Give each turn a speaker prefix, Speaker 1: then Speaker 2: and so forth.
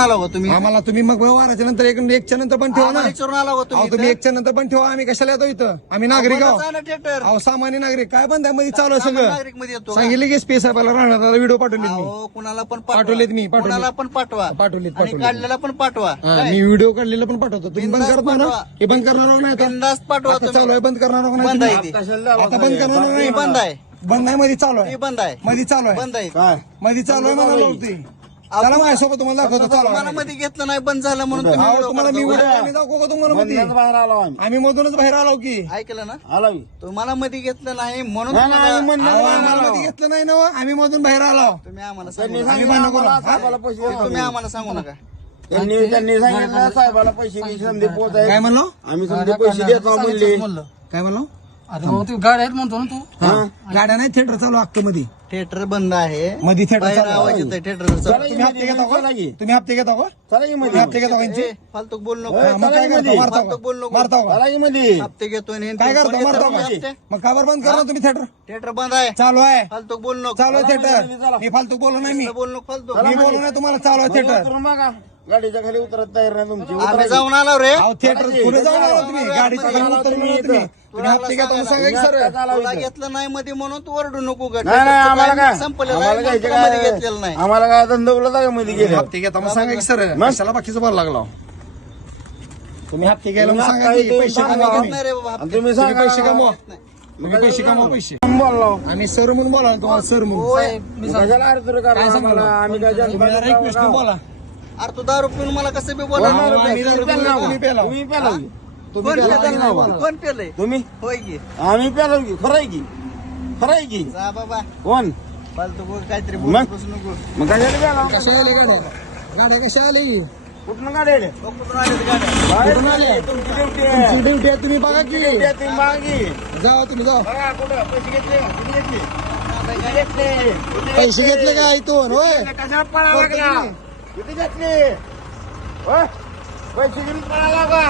Speaker 1: आला हो तुम्ही?
Speaker 2: आम्हाला तुम्ही मग वाराच्या नंतर एक एकच्या नंतर पण ठेवा ना.
Speaker 1: आम्हाला विचारून आला हो
Speaker 2: अहो
Speaker 1: तुम्ही
Speaker 2: तुम्ही. एकच्या नंतर पण ठेवा. आम्ही कशाला येतो इथं? आम्ही नागरिक आहोत
Speaker 1: थिएटर
Speaker 2: अहो सामान्य नागरिक. काय बंद आहे मध्ये चालू आहे सगळं?
Speaker 1: मध्ये येतो का?
Speaker 2: सांगितले की स्पेस साहेबाला राहणार व्हिडिओ पाठवले मी.
Speaker 1: अहो कुणाला पण पाठवा.
Speaker 2: पाठवलेत मी, पाठवलेत.
Speaker 1: कुणाला पण पाठवा.
Speaker 2: पाठवलेत,
Speaker 1: आणि
Speaker 2: पाठवलेत.
Speaker 1: काढलेला पण पाठवा.
Speaker 2: हा,
Speaker 1: काय?
Speaker 2: मी व्हिडिओ काढलेला पण पाठवतो. तुम्ही बंद
Speaker 1: बिनधास्त
Speaker 2: करत नाही ना
Speaker 1: पाठवा.
Speaker 2: हे बंद करणार नाही आता?
Speaker 1: बिनधास्त पाठवा
Speaker 2: आता
Speaker 1: तुम्ही.
Speaker 2: चालू आहे बंद करणार नाही
Speaker 1: बंद आहे
Speaker 2: तुम्ही?
Speaker 1: ते.
Speaker 2: आता बंद करणार नाही?
Speaker 1: बंद आहे.
Speaker 2: बंद नाही मध्ये चालू
Speaker 1: ते
Speaker 2: आहे
Speaker 1: बंद आहे.
Speaker 2: मध्ये चालू आहे.
Speaker 1: बंद आहे.
Speaker 3: काय?
Speaker 2: मध्ये चालू आहे मला लावते चला माझ्यासोबत तुम्हाला दाखवतो चालू
Speaker 1: तुम्हाला. मध्ये घेतलं नाही बंद झालं म्हणून तुम्ही
Speaker 2: अहो,
Speaker 1: व्हिडिओ
Speaker 2: तुम्हाला मी
Speaker 1: काढतो.
Speaker 2: दाखवू का तुम्हाला मध्ये
Speaker 3: मधनच बाहेर आलो आम्ही
Speaker 2: आम्ही मधूनच बाहेर आलो की
Speaker 1: ऐकलं ना
Speaker 3: आलो मी.
Speaker 1: तुम्हाला मध्ये घेतलं नाही म्हणून
Speaker 3: नाही, नाही,
Speaker 1: तुम्हाला-
Speaker 2: अहो, आम्हाला. मध्ये घेतलं नाही ना हो. आम्ही मधून बाहेर आलो
Speaker 1: तुम्ही आम्हाला सांगू
Speaker 3: त्यांनी
Speaker 1: नका.
Speaker 3: सांगितलं. आम्हाला साहेबाला पैसे.
Speaker 1: तुम्ही आम्हाला सांगू नका
Speaker 3: त्यांनी त्यांनी सांगितलं साहेबाला पैसे घे संधी
Speaker 2: काय
Speaker 3: पोहोचाय
Speaker 2: म्हणलो
Speaker 3: आम्ही पैसे देतो म्हणले
Speaker 2: काय म्हणलो
Speaker 4: आता मग तू गाड्या आहेत म्हणतो ना तू
Speaker 2: हा. गाड्या नाही थिएटर चालू अख्खं मध्ये
Speaker 1: थिएटर बंद आहे.
Speaker 2: मध्ये थिएटर
Speaker 1: बाहेर
Speaker 2: चालू
Speaker 1: आवाज
Speaker 2: आहे.
Speaker 1: येतोय थिएटर
Speaker 3: चला
Speaker 1: चालू
Speaker 3: की
Speaker 2: तुम्ही हप्ते घेता का?
Speaker 3: चला की.
Speaker 2: तुम्ही हप्ते घेता का?
Speaker 3: चला की
Speaker 2: तुम्ही
Speaker 3: मध्ये.
Speaker 2: हप्ते घेता का यांचे?
Speaker 1: ए, फालतू बोल नको.
Speaker 2: हा, मग काय करता. मारता
Speaker 1: फालतू बोल
Speaker 2: का
Speaker 1: नको.
Speaker 2: मारता का?
Speaker 3: चला की मध्ये.
Speaker 1: हप्ते घेतोय आणि
Speaker 2: काय करता?
Speaker 1: घेतं
Speaker 2: मारता का? मग काबर बंद करा तुम्ही थिएटर
Speaker 1: थिएटर बंद आहे.
Speaker 2: चालू आहे.
Speaker 1: फालतू बोल नको.
Speaker 2: चालू आहे थिएटर. मी फालतू बोलू नाही मी.
Speaker 1: बोल नको फालतू.
Speaker 2: मी बोलू नाही तुम्हाला चालू आहे थिएटर
Speaker 3: उतरून बघा. गाडीच्या खाली उतरत तयार नाही तुमची.
Speaker 1: आम्ही
Speaker 3: की.
Speaker 1: जाऊन आलो रे.
Speaker 2: अहो थिएटर पुढे जाऊन आला तुम्ही. गाडीच्या खाली उतरलो ना तुम्ही. तुम्ही हप्ते घेता म्हणून सांगा की सर
Speaker 3: चला
Speaker 1: तुला. घेतलं नाही मध्ये म्हणून तू ओरडू नको घेतलेलं नाही.
Speaker 3: आम्हाला काय धंदा उलटमध्ये गेले.
Speaker 2: हप्ते घेता मग सांगा की सर? कशाला बाकीचं बोलायला लागला? तुम्ही हप्ते घ्यायला मग सांगा की पैसे. कमवा तुम्ही
Speaker 1: नाही रे बाबा
Speaker 3: आणि तुम्ही
Speaker 2: तुम्ही
Speaker 3: सांगा
Speaker 2: पैसे कमवा. तुम्ही पैसे कमवा पैसे.
Speaker 3: बोललो.
Speaker 2: आम्ही सर म्हणून बोला तुम्हाला सर म्हणून.
Speaker 3: आम्ही काय
Speaker 2: बोला.
Speaker 1: अरे तू दारू पिऊन मला कसं बी बोला.
Speaker 2: पिलो, तुम्ही
Speaker 1: कोण
Speaker 2: नाही बोला.
Speaker 1: पेलय
Speaker 3: तुम्ही?
Speaker 1: होय की.
Speaker 3: आम्ही प्यालो की. खरं आहे की. खरं आहे की.
Speaker 1: जा बाबा.
Speaker 3: कोण?
Speaker 1: फालतू बोल काहीतरी
Speaker 3: मग?
Speaker 1: बोलत बसू नको.
Speaker 3: मग कशाला प्याला?
Speaker 2: कशा आली गाड्या? गाड्या कशा आली?
Speaker 3: कुठनं गाडी आली?
Speaker 1: बघ कुठून आलेत गाड्या?
Speaker 2: कुठून आले?
Speaker 3: तुमची ड्युटी
Speaker 2: तुमची
Speaker 3: आहे
Speaker 2: ड्युटी आहे तुम्ही बघा की.
Speaker 3: ड्युटी आहे, तुम्ही मागी
Speaker 2: जावा तुम्ही जावा
Speaker 3: बघा कुठं? पैसे घेतले?
Speaker 2: पैसे घेतले. का इथून? होय.
Speaker 3: घेतले? कशाला पळा लागला? किती घेतले? पैसे घेऊन पळा लागा